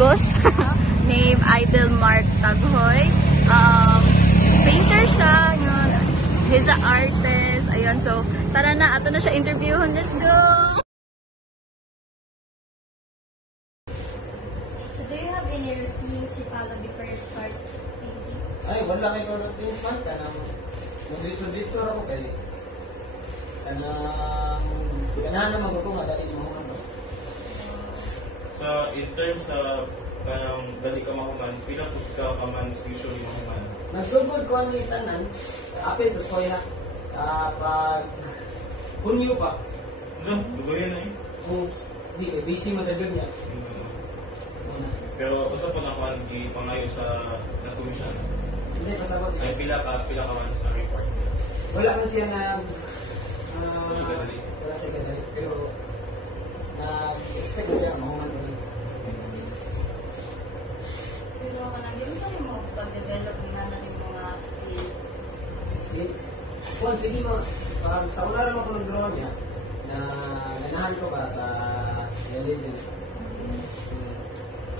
amigos named Idol Mark Taghoy. Painter siya, yun. He's an artist. Ayun, so tara na, ato na siya interviewin. Let's go! So do you have any routines you follow before you start painting? Ay, wala kayo routines man. Kanang mag-ditso-ditso ako kayo. Ganahan naman ko nga dali mo ano. So, in terms of dali ka mahuman, pila po ka man usually mahuman? Nagsugod ko ang tanan, apil to skoya. Pag Hunyo pa. No, lugoy na eh. Kung busy man sa dunya. Pero usap po na ko ang pangayo sa natumisyon. Kasi pasabot Ay, pila ka man sa report niya. wala man siya na Wala siya kadali. Pero expect ko siya mahuman ko. Pero kanang sa mo pag-develop nga na yung mga skill. Sige. Kung sige mo, pag sa una naman ko ng drone niya, na ganahan ko ba sa realism.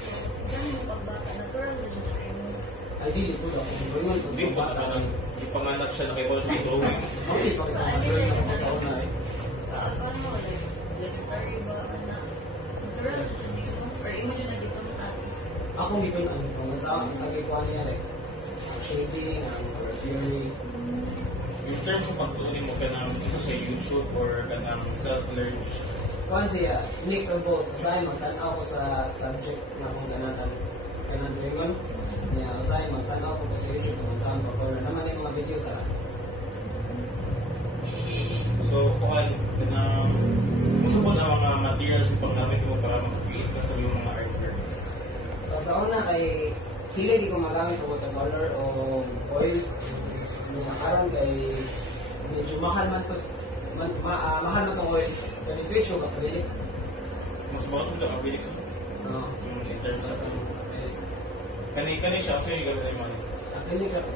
So siguro mo pagbata, natural na siya kayo mo. Ay, dili po daw. Hindi po na ipanganak siya na kay Paul sa drawing. Okay, pakita ko na ako sa una eh. Paano, like, legendary ba, anak? Natural na siya dito. Or imo dyan na dito mo tayo. Ako dito na, kung sa gagawa niya rin. Shading, color theory. In terms of pagtunin mo ka ng isa sa YouTube or ka ng self-learn, Kung siya, mix of both. Usahay, magtanaw ko sa subject na kung ganatan Dragon. Usahay, magtanaw ko sa YouTube kung saan pa. Or naman yung mga video sa so kung gusto mo na mga materials yung paggamit mo para mag-create ka sa iyong mga artworks. Sa una ay hindi ko magamit ko watercolor o oil. Karon kay medyo mahal man to mahal man tong oil. So ni switch ko acrylic. Mas bottom lang ang bilis mo. In terms of kani siya kasi yung gano'n naman. Acrylic ako.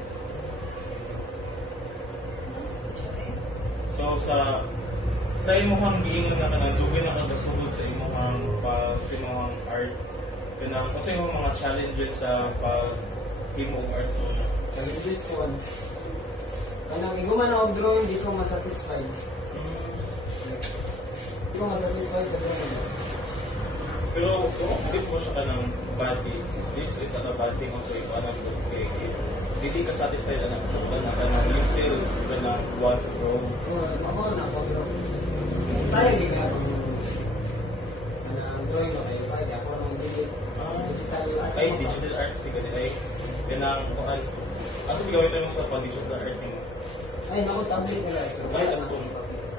So sa imong giingon na kanang dugay na kagasugod sa imong art kanang kung sa imong mga challenges sa pag-himo og art so Challenges ko. Kanang iguman ako drawing, di ko masatisfied. Di ko masatisfied sa drawing. pero kung hindi po siya kanang body, this is a body kung sa ito anong okay. Hindi ka satisfied na sa kanang you still kanang what bro. Ako na ako drawing. Sayang di ka kanang drawing ko kayo. Sayang ako nang digital art. Ay digital art kasi ganito ay kanang kuan. Ano gawin mo sa digital art mo? Ay, naku, tablet nila. Ay, atong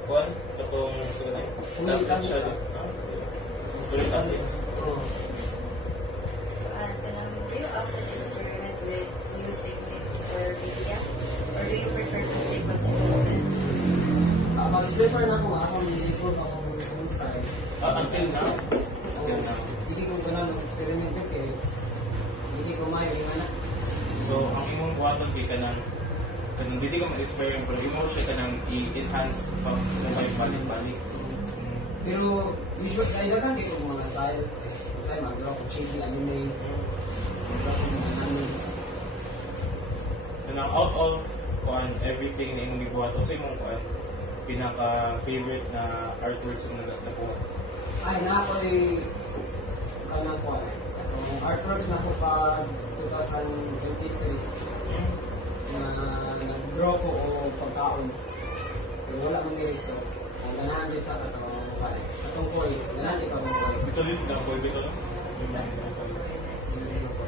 kuan, atong sila tablet siya. Sorry, tablet. Oo. Do you often experiment with new techniques or media? Or do you prefer to stick with the movies? Mas different ako, akong improve akong own style. Until now? Until now. Hindi ko ganun experiment yun kaya hindi ko maingan na. So, ang imong buhaton kay kanang hindi ka ma-inspire pero imo siya kanang i-enhance pang may balik-balik. Pero usually, ay dagan dito mga style. Kasi mag-draw ko chibi, anime. Mag-draw ko mga anime. Kanang out of everything na imong gibuhaton sa imong pinaka-favorite na artworks na nakuha. Ay, na ako kanang ko Ang artworks na ko pa 2023 na nag-draw ko o pagkaon. Pero wala mong girig so. Ang ganahan din sa katawang mukha eh. Katong koy, ganahan din ka mong koy. Ito din na boy bito lang.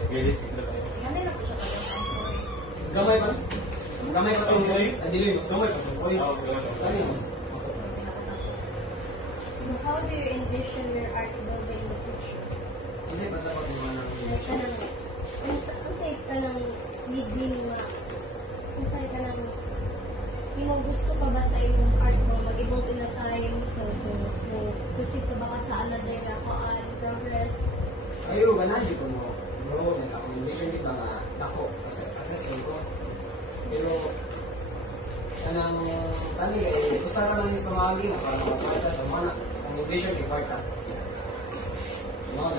Realistic na tayo. Ganun na po siya pala ang story. Mas gamay pa? Mas gamay pa itong koy? Adiloy, mas gamay pa itong koy. Kani mas So how do you envision your art building in the future? kasi pasapot yung mga Like kanang, unsay kanang leading nga, unsay kanang, mo gusto pa ba sa imong art mo mag-evolve in a time, so proceed ka ba ka sa another na progress? ayo, ganahan ko mo. Bro, nagka-condition di ba nga ako, successful ko. Pero, kanang kani usaha lang is tumagi nga para makita sa mga ang invitation di kwarta. No.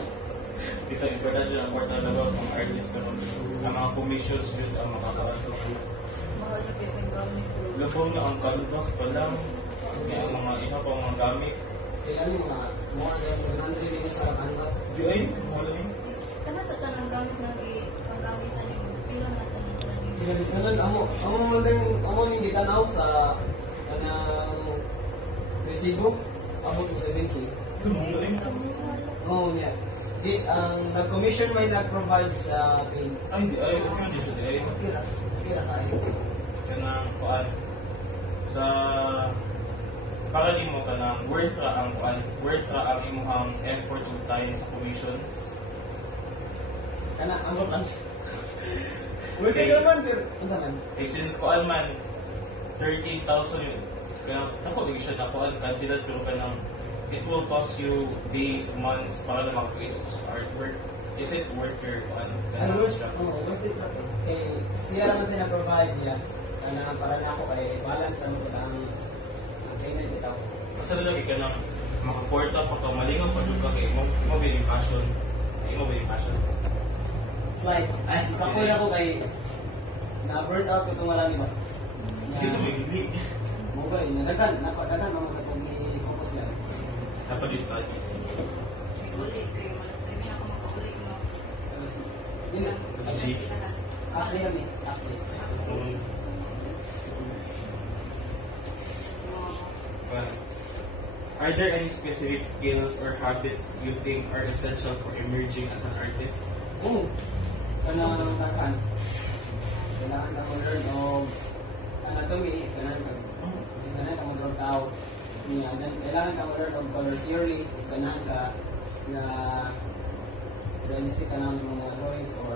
dito importante ang important na ba ang artist karon ang mga commissions yun ang makakato. Mahal na pinang gamit ko. Lubong na ang canvas pa lang. May ang mga iha pa mga gamit. Kaya ni mga more than 700 dito sa canvas. Di ay, wala ni. Kana sa tanang gamit na panggamit ni pila na tanang Ganun, amo ning gitanaw sa kanang resibo abot mo 7K. Oo, niya. Di, ang nag-commission may nag-provide sa paint. Ay, hindi. Ay, okay na dito. Ay, Kira kayo. kanang kuan. Sa para nimo kanang worth ra ang kuan. Worth ra ang imuhang effort ug time sa commissions. Kana, amo kan. Uy, kaya naman, pero, ano man? Eh, since kuan man, 13,000 yun. Kaya, ako, hindi siya na kuan, candidate, pero kanang, it will cost you days, months, para na makakita ko sa artwork. Is it worth your kuan? Ano, worth it lang. Eh, siya naman siya na-provide niya. Para na ako kay balance ano ko ang payment ito. Basta na lagi ka nang makaporta, pagkamalingaw pa dyan ka kay mo biling passion. Ay, mo biling passion. It's like, Ay, kapoy ako kay na-burn out ko itong malami ba? Kasi mo hindi. Mobile, nadagan naman sa itong i-focus lang. Sa pag-studies. ulit kayo malas na niya ako makaulit mo. Tapos, yun na. Jeez. Actually kami, actually. Are there any specific skills or habits you think are essential for emerging as an artist? Oo. Kailangan ka mag-learn of anatomy, kailangan ka mag-learn tao. Kailangan ka mag-learn of color theory, kailangan ka na realistic ka ng mga drawings o